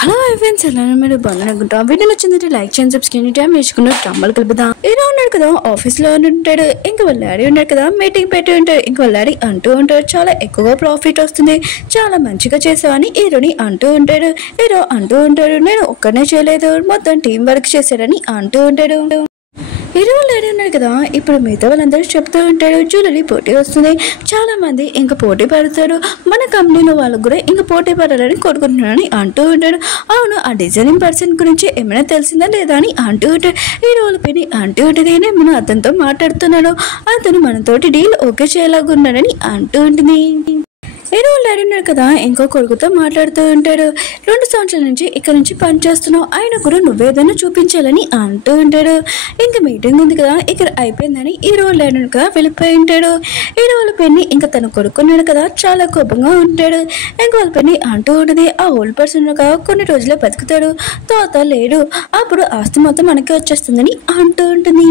Hello friends, ఎలా మీరు బాగున్నారనుకుంటా. Video నచ్చిందంటే లైక్ చేయండి, సబ్స్క్రైబ్ చేయండి. వేసుకున్న డ్రామాలు కలుపుదాం. హీరో ఉన్నాడు కదా, ఆఫీస్ లో ఉంటాడు. ఇంకా వాళ్ళ డాడీ ఉన్నాడు కదా, మీటింగ్ పెట్టి ఉంటాడు. ఇంకా వాళ్ళ డాడీ అంటూ ఉంటాడు, చాలా ఎక్కువగా ప్రాఫిట్ వస్తుంది, చాలా మంచిగా చేసావని హీరోని అంటూ ఉంటాడు. హీరో అంటూ ఉంటాడు, నేను ఒక్కనే చేయలేదు, మొత్తం టీం వర్క్ చేశాడని అంటూ ఉంటాడు. హీరో వాళ్ళ డాడీ ఉన్నాడు కదా, ఇప్పుడు మిగతా వాళ్ళందరూ చెప్తూ ఉంటాడు, జ్యువెలరీ పోటీ వస్తుంది, చాలా మంది ఇంకా పోటీ పడతారు, మన కంపెనీలో వాళ్ళకు కూడా ఇంకా పోటీ పడాలని కోరుకుంటున్నాడని అంటూ ఉంటాడు. అవును, ఆ డిజైనింగ్ పర్సన్ గురించి ఏమైనా తెలిసిందా లేదా అని అంటూ ఉంటాడు. హీరో వాళ్ళ పని అంటూ ఉంటుంది, నేను అతనితో మాట్లాడుతున్నాను, అతను మనతోటి డీల్ ఓకే చేయలాగున్నాడని అంటూ ఉంటుంది. హీరో వాళ్ళ డాడీ ఉన్నాడు కదా, ఇంకో కొడుకుతో మాట్లాడుతూ ఉంటాడు, 2 సంవత్సరాల నుంచి ఇక్కడ నుంచి పని చేస్తున్నావు, ఆయన కూడా నువ్వేదైనా చూపించాలని అంటూ ఉంటాడు. ఇంకా మీటింగ్ ఉంది కదా, ఇక్కడ అయిపోయిందని హీరో వాళ్ళ డాడీ కదా వెళ్ళిపోయి ఉంటాడు. హీరో వాళ్ళ పెన్ని ఇంకా తను కొడుకున్నాడు కదా, చాలా కోపంగా ఉంటాడు. ఇంకా వాళ్ళ పెన్ని అంటూ ఉంటుంది, ఆ ఓల్డ్ పర్సన్ కదా కొన్ని రోజులే బతుకుతాడు, తర్వాత లేడు, అప్పుడు ఆస్తి మొత్తం మనకి వచ్చేస్తుందని అంటూ ఉంటుంది.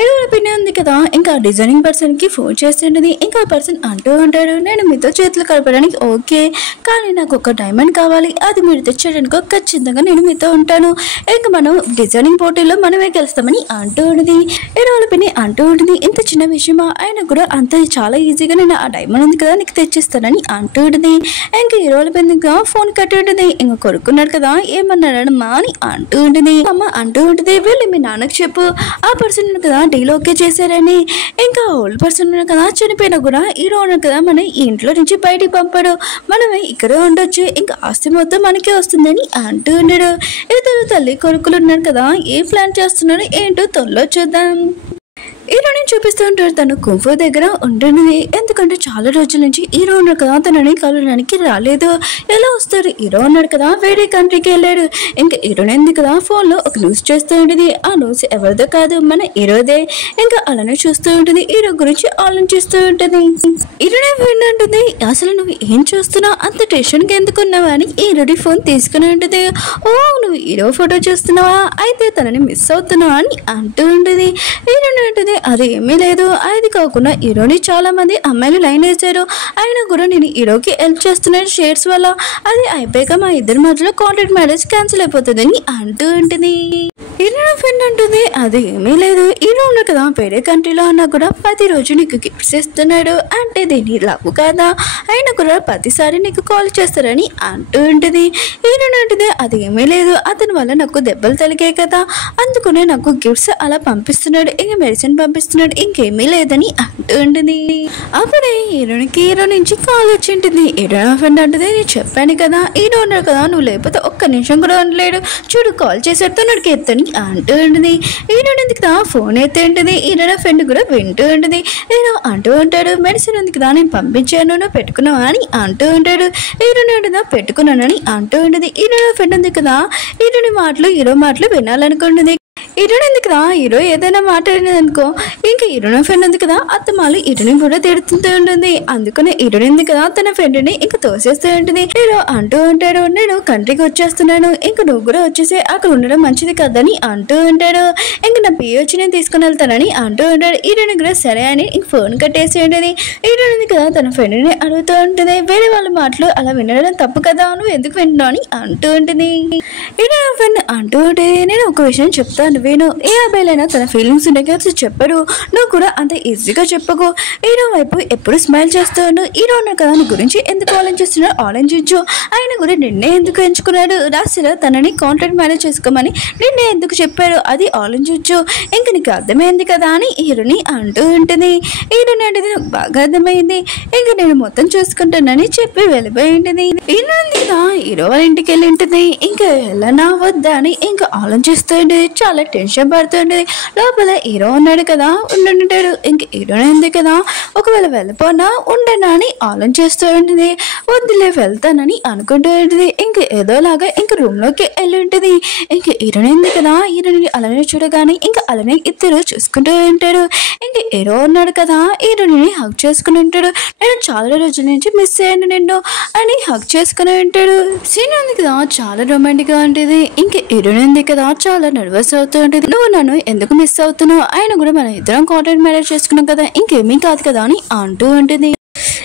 ఏదో పిన్ని ఉంది కదా, ఇంకా డిజైనింగ్ పర్సన్ కి ఫోన్ చేస్తుంటుంది. ఇంకా ఆ పర్సన్ అంటూ ఉంటాడు, నేను మీతో చేతులు కలపడానికి ఓకే, కానీ నాకు ఒక డైమండ్ కావాలి, అది మీరు తెచ్చేయడానికి ఖచ్చితంగా నేను మీతో ఉంటాను, ఇంకా మనం డిజైనింగ్ పోటీలో మనమే గెలుస్తామని అంటూ ఉంటుంది. ఏదో పిన్ని అంటూ ఉంటుంది, ఇంత చిన్న విషయమా, ఆయన కూడా అంత చాలా ఈజీగా నేను ఆ డైమండ్ ఉంది కదా నీకు తెచ్చిస్తానని అంటూ ఉంటుంది. ఇంకా హీరో పిన్నిగా ఫోన్ కట్టి ఉంటుంది. ఇంకా కొడుకున్నాడు కదా, ఏమన్నాడమ్మా అని అంటూ ఉంటుంది. అమ్మ అంటూ ఉంటుంది, వెళ్ళి మీ నాన్నకు చెప్పు, ఆ పర్సన్ కదా డీల్ ఓకే చేశారని, ఇంకా ఓల్డ్ పర్సన్ కదా చనిపోయినా కూడా హీరో ఉన్నాడు కదా మన ఇంట్లో నుంచి బయటికి పంపాడు, మనమే ఇక్కడే ఉండొచ్చు, ఇంకా ఆస్తి మొత్తం మనకే వస్తుందని అంటూ ఉన్నాడు. ఇద్దరు తల్లి కొడుకులు ఉన్నారు కదా, ఏం ప్లాన్ చేస్తున్నారో ఏంటో త్వరలో చూద్దాం. హీరోని చూపిస్తూ ఉంటాడు, తను కుంఫు దగ్గర ఉంటుంది, ఎందుకంటే చాలా రోజుల నుంచి హీరో ఉన్నాడు కదా తనని కలవడానికి రాలేదు, ఎలా వస్తారు, హీరో ఉన్నాడు కదా వేరే కంట్రీకి వెళ్ళాడు. ఇంకా హీరోని ఉంది కదా ఫోన్ లో ఒక న్యూస్ చేస్తూ ఉంటుంది, ఆ న్యూస్ ఎవరిదో కాదు మన హీరోదే. ఇంకా అలానే చూస్తూ ఉంటుంది, హీరో గురించి ఆలోచిస్తూ ఉంటుంది. హీరోనే వింటుంది, అసలు నువ్వు ఏం చూస్తున్నావు, అంత టెన్షన్ కి ఎందుకున్నావా అని హీరోడి ఫోన్ తీసుకుని ఉంటుంది. ఓ నువ్వు హీరో ఫోటో చూస్తున్నావా, అయితే తనని మిస్ అవుతున్నావా అని అంటూ ఉంటుంది. హీరోని ఉంటుంది, అది ఏమీ లేదు, అది కాకుండా హీరోని చాలా మంది అమ్మాయిలు లైన్ వేసారు, అయినా కూడా నేను హీరోకి హెల్ప్ చేస్తున్నాను షేర్స్ వల్ల, అది అయిపోయాక మా ఇద్దరి మధ్యలో కాంట్రాక్ట్ మ్యారేజ్ క్యాన్సిల్ అయిపోతుందని అంటూ ఉంటుంది. హీరో ఫ్రెండ్ అంటుంది, అది ఏమీ లేదు, హీరో ఉన్నా కదా వేరే కంట్రీలో అన్నా కూడా ప్రతిరోజు నీకు గిఫ్ట్స్ ఇస్తున్నాడు, అంటే దీని లవ్ కాదా, అయినా కూడా ప్రతిసారి నీకు కాల్ చేస్తారని అంటూ ఉంటుంది. హీరో అంటుంది, అది ఏమీ లేదు, అతని వల్ల నాకు దెబ్బలు తలిగాయి కదా, అందుకునే నాకు గిఫ్ట్స్ అలా పంపిస్తున్నాడు, ఇంకా మెడిసిన్ పంపిస్తున్నాడు, ఇంకేమీ లేదని అంటూ ఉంటుంది. అప్పుడే హీరో నుంచి కాల్ వచ్చి ఉంటుంది. హీరో ఫ్రెండ్ అంటుంది, నేను చెప్పాను కదా హీరో ఉన్నాడు కదా, నువ్వు లేకపోతే ఒక్క నిమిషం కూడా ఉండలేడు, చూడు కాల్ చేసేట్టు నాకు ఎత్తని అంటూ ఉంటుంది. హీరో ఉంది కదా ఫోన్ ఎత్తే ఉంటుంది. హీరో ఫ్రెండ్ కూడా వింటూ ఉంటుంది. హీరో అంటూ ఉంటాడు, మెడిసిన్ ఉంది కదా నేను పంపించాను, నువ్వు పెట్టుకున్నావా అని అంటూ ఉంటాడు. హీరో ఉంటుందా పెట్టుకున్నానని అంటూ ఉంటుంది. హీరో ఫ్రెండ్ ఉంది కదా, హీరో మాటలు వినాలనుకుంటుంది. హీరో ఉంది కదా, హీరో ఏదైనా మాట్లాడినది అనుకో, ఇంకా హీరో ఫ్రెండ్ ఉంది కదా అత్తమాలు హీరోని కూడా తిడుతూ ఉంటుంది, అందుకనే హీరో ఉంది కదా తన ఫ్రెండ్ ని ఇంకా తోసేస్తూ ఉంటుంది. హీరో అంటూ ఉంటాడు, నేను కంట్రీకి వచ్చేస్తున్నాను, ఇంకా నువ్వు కూడా వచ్చేసి అక్కడ ఉండడం మంచిది కదని అంటూ ఉంటాడు. ఇంకా నా పిఏ వచ్చి నేను తీసుకుని వెళ్తానని అంటూ ఉంటాడు. హీరోని కూడా సరే అని ఇంక ఫోన్ కట్టేసి ఉంటుంది. హీరో ఉంది కదా తన ఫ్రెండ్ ని అడుగుతూ ఉంటుంది, వేరే వాళ్ళ మాటలు అలా వినడం తప్పు కదా, నువ్వు ఎందుకు వింటున్నావు అని అంటూ ఉంటుంది. హీరో ఫ్రెండ్ అంటూ ఉంటే, నేను ఒక విషయం చెప్తాను వేణు, ఏ అబ్బాయిలైనా తన ఫీలింగ్స్ ఉండగా చెప్పడు, నువ్వు కూడా అంత ఈజీగా చెప్పకు, హీరో వైపు ఎప్పుడు స్మైల్ చేస్తాను, హీరో ఉన్న కదా నీ గురించి ఎందుకు ఆలోచిస్తున్నాడు, ఆలోచించు, ఆయన కూడా నిన్నే ఎందుకు ఎంచుకున్నాడు, రాసిలా తనని కాంట్రాక్ట్ మ్యారేజ్ చేసుకోమని నిన్నే ఎందుకు చెప్పాడు, అది ఆలోచించు, ఇంక నీకు అర్థమైంది కదా అని హీరోని అంటూ ఉంటుంది. హీరోని అంటే నాకు బాగా అర్థమైంది, ఇంక నేను మొత్తం చూసుకుంటానని చెప్పి వెళ్ళిపోయి ఉంటుంది. హీరో వాళ్ళ ఇంటికి వెళ్ళి ఉంటుంది, ఇంకా వెళ్ళనా వద్దా అని ఇంకా ఆలోచిస్తూ ఉంటుంది, చాలా టెన్షన్ పడుతుండేది. లోపల హీరో ఉన్నాడు కదా ఉండుంటాడు, ఇంక హీరోనే ఉంది కదా ఒకవేళ వెళ్ళిపోనా ఉండనా అని ఆలోచిస్తూ ఉంటుంది. వద్దులే వెళ్తానని అనుకుంటూ ఉంటుంది. ఇంక ఏదోలాగా ఇంక రూమ్ లోకి వెళ్ళి ఉంటుంది. ఇంక హీరోనే ఉంది కదా, హీరోని అలానే చూడగానే ఇంకా అలానే ఇద్దరు చూసుకుంటూ ఉంటాడు. ఇంక హీరో ఉన్నాడు కదా, హీరోని హగ్ చేసుకుని ఉంటాడు, నేను చాలా రోజుల నుంచి మిస్ అయ్యాను నిన్ను అని హగ్ చేసుకుని ఉంటాడు. సీన్ ఉంది కదా చాలా రొమాంటిక్ గా ఉంటుంది. ఇంక హీరోని ఉంది కదా చాలా నర్వస్ అవుతూ ఉంటుంది, నువ్వు నన్ను ఎందుకు మిస్ అవుతున్నావు, ఆయన కూడా మనం ఇద్దరం కాంట్రాక్ట్ మ్యారేజ్ చేసుకున్నాం కదా, ఇంకేమీ కాదు కదా అని అంటూ ఉంటుంది.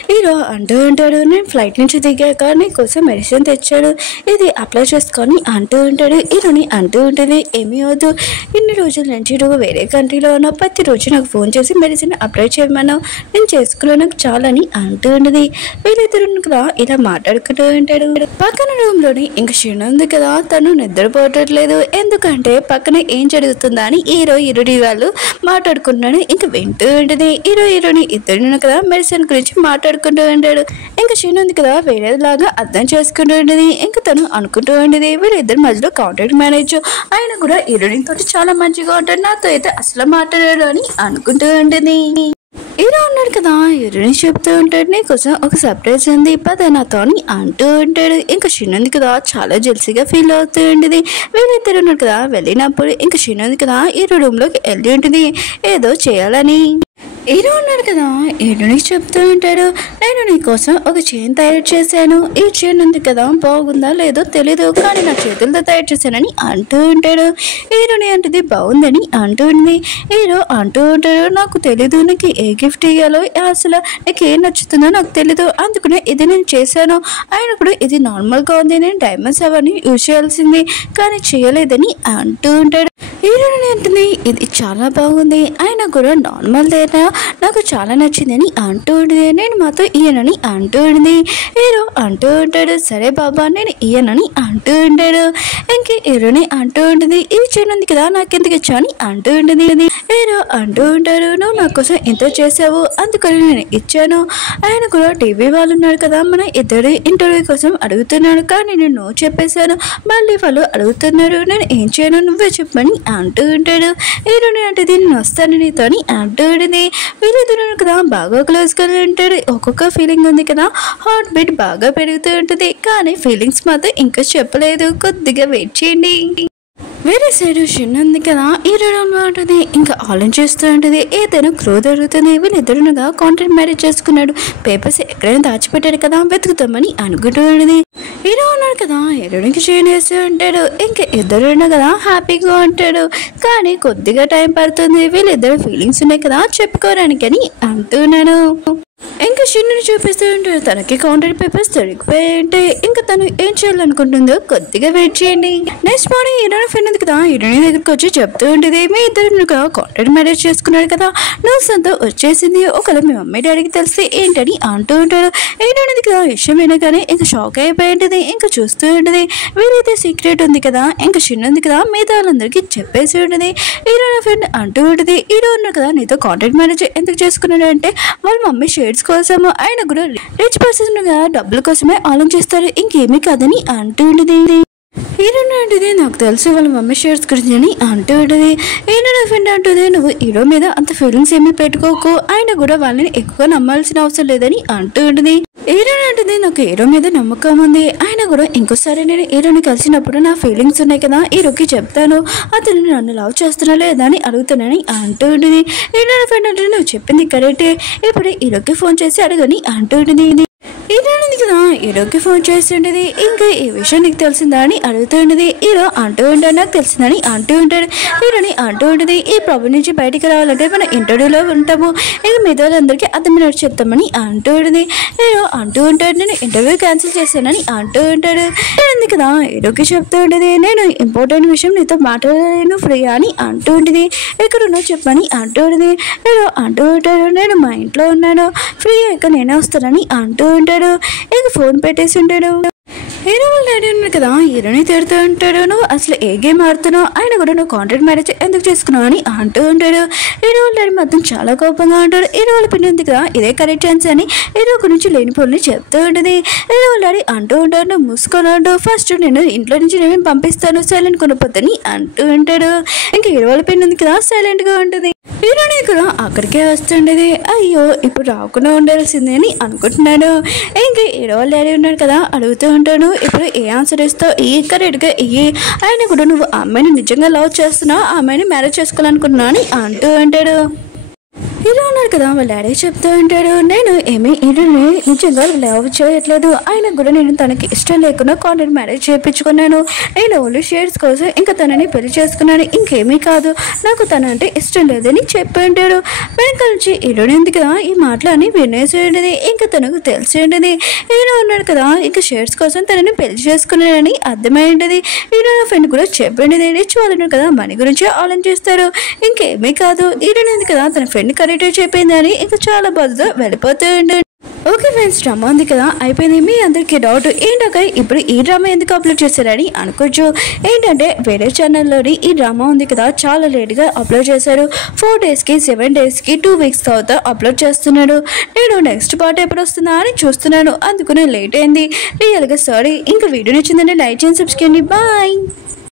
హీరో అంటూ ఉంటాడు, నేను ఫ్లైట్ నుంచి దిగాక నీకోసం మెడిసిన్ తెచ్చాడు, ఇది అప్లై చేసుకొని అంటూ ఉంటాడు. హీరోని అంటూ ఉంటుంది, ఏమీ వద్దు, ఇన్ని రోజుల నుంచి నువ్వు వేరే కంట్రీలో ఉన్న ప్రతిరోజు నాకు ఫోన్ చేసి మెడిసిన్ అప్లై చేయమన్నావు, నేను చేసుకున్నా నాకు చాలని అంటూ ఉంటుంది. వీళ్ళిద్దరు కదా ఇలా మాట్లాడుకుంటూ ఉంటాడు. పక్కన రూమ్ లోని ఇంక క్షీణ ఉంది కదా, తను నిద్రపోవట్లేదు. ఎందుకంటే పక్కన ఏం జరుగుతుందా అని హీరోని వాళ్ళు మాట్లాడుకుంటున్నాడు. ఇంక వింటూ ఉంటుంది. హీరోని ఇద్దరు కదా మెడిసిన్ గురించి మాట్లాడుకుంటూ ఉంటాడు. ఇంకా క్షీణ ఉంది కదా వేరేలాగా అర్థం చేసుకుంటూ ఉంటుంది. ఇంకా తను అనుకుంటూ ఉండేది వీళ్ళిద్దరి మధ్యలో కాంట్రాక్ట్ మేనేజర్ ఆయన కూడా హీరోయిన్ తోటి చాలా మంచిగా ఉంటాడు, నాతో అయితే అసలు మాట్లాడాడు అని అనుకుంటూ ఉంటుంది. హీరో ఉన్నాడు కదా, హీరోయిన్ చెప్తూ ఉంటాడు, నీకోసం ఒక సర్ప్రైజ్ ఉంది పద నాతో అని అంటూ ఉంటాడు. ఇంకా షినుంది కదా చాలా జెల్సీగా ఫీల్ అవుతూ ఉంటుంది. వీళ్ళిద్దరు ఉన్నాడు కదా వెళ్ళినప్పుడు ఇంకా షినుంది కదా హీరో రూమ్ లోకి వెళ్ళి ఉంటుంది ఏదో చేయాలని. హీరో ఉన్నాడు కదా హీరోనికి చెప్తూ ఉంటాడు, నేను నీకోసం ఒక చైన్ తయారు చేశాను, ఈ చైన్ ఉంది కదా బాగుందా లేదో తెలీదు కానీ నా చేతులతో తయారు చేశానని అంటూ ఉంటాడు. హీరోని అంటది బాగుందని అంటూ ఉంది. హీరో అంటూ ఉంటాడు, నాకు తెలీదు నీకు ఏ గిఫ్ట్ ఇవ్వాలో, అసలు నీకు ఏం నచ్చుతుందో నాకు తెలీదు, అందుకనే ఇది నేను చేశాను. ఆయన కూడా ఇది నార్మల్గా ఉంది, నేను డైమండ్స్ అవన్నీ యూజ్ చేయాల్సింది కానీ చేయలేదని అంటూ ఉంటాడు. హీరోని అంటుంది, ఇది చాలా బాగుంది, ఆయన కూడా నార్మల్ దేనా నాకు చాలా నచ్చిందని అంటూ ఉంటుంది. నేను మాతో ఈయనని అంటూ ఉంటుంది. హీరో అంటూ ఉంటాడు, సరే బాబా నేను ఈయనని అంటూ ఉంటాడు. ఇంక హీరోని అంటూ ఉంటుంది, ఈ చైన్ ఉంది కదా నాకెందుకు ఇచ్చావని అంటూ ఉంటుంది. హీరో అంటూ ఉంటాడు, నువ్వు నా కోసం ఎంత చేసావు అందుకని నేను ఇచ్చాను. ఆయన కూడా టీవీ వాళ్ళు ఉన్నారు కదా మన ఇద్దరు ఇంటర్వ్యూ కోసం అడుగుతున్నాడు కానీ నేను చెప్పేశాను, మళ్ళీ వాళ్ళు అడుగుతున్నారు నేను ఏం చేయను నువ్వే చెప్పని అంటూ ఉంటాడు. హీరోని అంటే నేను వస్తాను నీతో అని అంటూ ఉంటుంది. వీళ్ళిద్దరు కదా బాగా క్లోజ్గా ఉంటాడు. ఒక్కొక్క ఫీలింగ్ ఉంది కదా, హార్ట్ బీట్ బాగా పెరుగుతూ ఉంటుంది కానీ ఫీలింగ్స్ మాత్రం ఇంకా చెప్పలేదు, కొద్దిగా వెయిట్ చేయండి. వేరే సైడ్ షిన్ ఉంది కదా హీరో ఉంటుంది, ఇంకా ఆలోచిస్తూ ఉంటుంది ఏదైనా క్రూ దొరుకుతుంది. వీళ్ళిద్దరుగా కాంట్రాక్ట్ మ్యారేజ్ చేసుకున్నాడు, పేపర్స్ ఎక్కడైనా దాచిపెట్టాడు కదా వెతుకుతామని అనుకుంటూ ఉంటుంది. హీరో ఉన్నాడు కదా హీరోనికి చైన్ వేస్తూ ఉంటాడు. ఇంకా ఇద్దరు కదా హ్యాపీగా ఉంటాడు కానీ కొద్దిగా టైం పడుతుంది, వీళ్ళిద్దరు ఫీలింగ్స్ ఉన్నాయి కదా చెప్పుకోవడానికి అని అంటున్నాను. ఇంకా షిన్నుని చూపిస్తూ ఉంటాడు, తనకి కాంట్రాక్ట్ పేపర్స్ దొరికిపోయి ఉంటే ఇంకా తను ఏం చేయాలనుకుంటుందో కొద్దిగా వెయిట్ చేయండి. నెక్స్ట్ మార్నింగ్ హీరోని ఫ్రెండ్ ఉంది కదా హీరోయిన్ దగ్గరికి వచ్చి చెప్తూ ఉంటుంది, మీ ఇద్దరు కాంట్రాక్ట్ మ్యారేజ్ చేసుకున్నాడు కదా న్యూస్ అంతా వచ్చేసింది, ఒకవేళ మీ మమ్మీ డాడీకి తెలిస్తే ఏంటని అంటూ ఉంటాడు. హీరోయిన్ కదా విషయం వినగానే ఇంకా షాక్ అయిపోయి ఉంటుంది. ఇంకా చూస్తూ ఉంటుంది వీరైతే సీక్రెట్ ఉంది కదా ఇంకా షిన్ ఉంది కదా మిగతా వాళ్ళందరికీ చెప్పేసి ఉంటుంది. హీరోయిన్ ఫ్రెండ్ అంటూ ఉంటుంది, హీరో ఉన్నాడు కదా నీతో కాంట్రాక్ట్ మ్యారేజ్ ఎందుకు చేసుకున్నాడు అంటే వాళ్ళ మమ్మీ షేడ్స్ కోసము, ఆయన కూడా రిచ్ పర్సన్ గా డబ్బుల కోసమే ఆలోచిస్తారు ఇంకేమీ కాదని అంటూ ఉంటుంది. హీరో అంటుంది, నాకు తెలుసు వాళ్ళ మమ్మీ షేర్స్ గురించి అని అంటూ ఉంటుంది. హీరో ఫ్రెండ్ అంటుంది, నువ్వు హీరో మీద అంత ఫీలింగ్స్ ఏమీ పెట్టుకోకు, ఆయన కూడా వాళ్ళని ఎక్కువ నమ్మాల్సిన అవసరం లేదని అంటూ ఉంటుంది. హీరో అంటుంది, నాకు హీరో మీద నమ్మకం ఉంది, ఆయన కూడా ఇంకోసారి నేను హీరోని కలిసినప్పుడు నా ఫీలింగ్స్ ఉన్నాయి కదా హీరోకి చెప్తాను, అతను నన్ను లవ్ చేస్తున్నా లేదా అని అడుగుతానని అంటూ ఉంటుంది. హీరో ఫ్రెండ్ అంటే నువ్వు చెప్పింది కరెక్టే, ఇప్పుడు హీరోకి ఫోన్ చేసి అడగని అంటూ ఉంటుంది. హీరో కదా హీరోకి ఫోన్ చేస్తుండేది, ఇంకా ఈ విషయం నీకు తెలిసిందా అని అడుగుతూ ఉండేది. హీరో అంటూ ఉంటాడు, నాకు తెలిసిందని అంటూ ఉంటాడు. హీరోని అంటూ ఉంటుంది, ఈ ప్రాబ్లం నుంచి బయటికి రావాలంటే మనం ఇంటర్వ్యూలో ఉంటాము, ఇక మిగతా వాళ్ళందరికీ అర్థమైనట్టు చెప్తామని అంటూ ఉంటుంది. హీరో అంటూ ఉంటాడు, నేను ఇంటర్వ్యూ క్యాన్సిల్ చేశానని అంటూ ఉంటాడు. ఉంది కదా హీరోకి చెప్తూ ఉంటుంది, నేను ఇంపార్టెంట్ విషయం నీతో మాట్లాడలేను ఫ్రీ అని అంటూ ఉంటుంది. ఎక్కడున్నా చెప్పని అంటూ ఉంటుంది. హీరో అంటూ ఉంటాడు, నేను మా ఇంట్లో ఉన్నాను, ఫ్రీ అయ్యాక నేనే వస్తానని అంటూ ఉంటాడు. ఇక ఫోన్ పెట్టేసి ఉంటాడు. హీరో వాళ్ళ డాడీ ఉన్నాడు కదా హీరోని తిడుతూ ఉంటాడు, నువ్వు అసలు ఏ గేమ్ ఆడుతున్నావు, ఆయన కూడా నువ్వు కాంట్రాక్ట్ మ్యారేజ్ ఎందుకు చేసుకున్నావు అని అంటూ ఉంటాడు. హీరో వాళ్ళ డాడీ మాత్రం చాలా కోపంగా ఉంటాడు. హీరో వాళ్ళ పిన్ని ఉంది కదా ఇదే కరెక్ట్ ఛాన్స్ అని హీరో గురించి లేని పనులు చెప్తూ ఉంటుంది. హీరో వాళ్ళ డాడీ అంటూ ఉంటాడు, నువ్వు మూసుకున్నాడు, ఫస్ట్ నేను ఇంట్లో నుంచి నేను పంపిస్తాను సైలెంట్ కొనుక్కోద్దని అంటూ ఉంటాడు. ఇంకా హీరో వాళ్ళ పిన్ని ఉంది కదా సైలెంట్ గా ఉంటుంది. హీరోని కూడా అక్కడికే వస్తుండేది, అయ్యో ఇప్పుడు రాకుండా ఉండాల్సిందే అని అనుకుంటున్నాడు. ఇంకా హీరో వాళ్ళ డాడీ ఉన్నాడు కదా అడుగుతూ ఉంటాడు, ఇప్పుడు ఏ ఆన్సర్ ఇస్తావు, ఈ కరెక్ట్గా ఇయ్యి, ఆయన కూడా నువ్వు ఆ అమ్మాయిని నిజంగా లవ్ చేస్తున్నావు, ఆ అమ్మాయిని మ్యారేజ్ చేసుకోవాలనుకుంటున్నావు అని అంటూ ఉంటాడు. ఇలా ఉన్నాడు కదా వాళ్ళ డాడీ చెప్తూ ఉంటాడు, నేను ఏమి ఈడని నిజంగా లవ్ చేయట్లేదు, ఆయన కూడా నేను తనకి ఇష్టం లేకుండా కాంట్రాక్ట్ మ్యారేజ్ చేయించుకున్నాను, నేను ఓన్లీ షేర్స్ కోసం ఇంకా తనని పెళ్లి చేసుకున్నాను, ఇంకేమీ కాదు, నాకు తన అంటే ఇష్టం లేదని చెప్పి ఉంటాడు. వెనక నుంచి ఈడని ఉంది కదా ఈ మాటలని వినేసి ఉండేది, ఇంకా తనకు తెలిసి ఉండేది ఈయన ఉన్నాడు కదా ఇంకా షేర్స్ కోసం తనని పెళ్లి చేసుకున్నాడని అర్థమై ఉంటుంది. ఈయన ఫ్రెండ్ కూడా చెప్పండి చూడను కదా మనీ గురించి ఆలోచిస్తారు, ఇంకేమీ కాదు ఈయన ఉంది కదా తన ఫ్రెండ్ కరెక్ట్ చెప్పిందని ఇంకా చాలా బాధతో వెళ్ళిపోతూ ఉంటుంది. ఓకే ఫ్రెండ్స్, డ్రామా ఉంది కదా అయిపోయింది. మీ అందరికీ డౌట్ ఏంటక్క ఇప్పుడు ఈ డ్రామా ఎందుకు అప్లోడ్ చేశారని అనుకోవచ్చు. ఏంటంటే వేరే ఛానల్లోని ఈ డ్రామా ఉంది కదా చాలా లేట్గా అప్లోడ్ చేశారు. 4 డేస్కి 7 డేస్కి 2 వీక్స్ తర్వాత అప్లోడ్ చేస్తున్నాడు. నేను నెక్స్ట్ పార్ట్ ఎప్పుడు వస్తుందా అని చూస్తున్నాను, అందుకునే లేట్ అయింది. రియల్గా సారీ. ఇంకా వీడియో నచ్చిందంటే లైక్ చేయండి, సబ్స్క్రైబ్ చేయండి. బాయ్.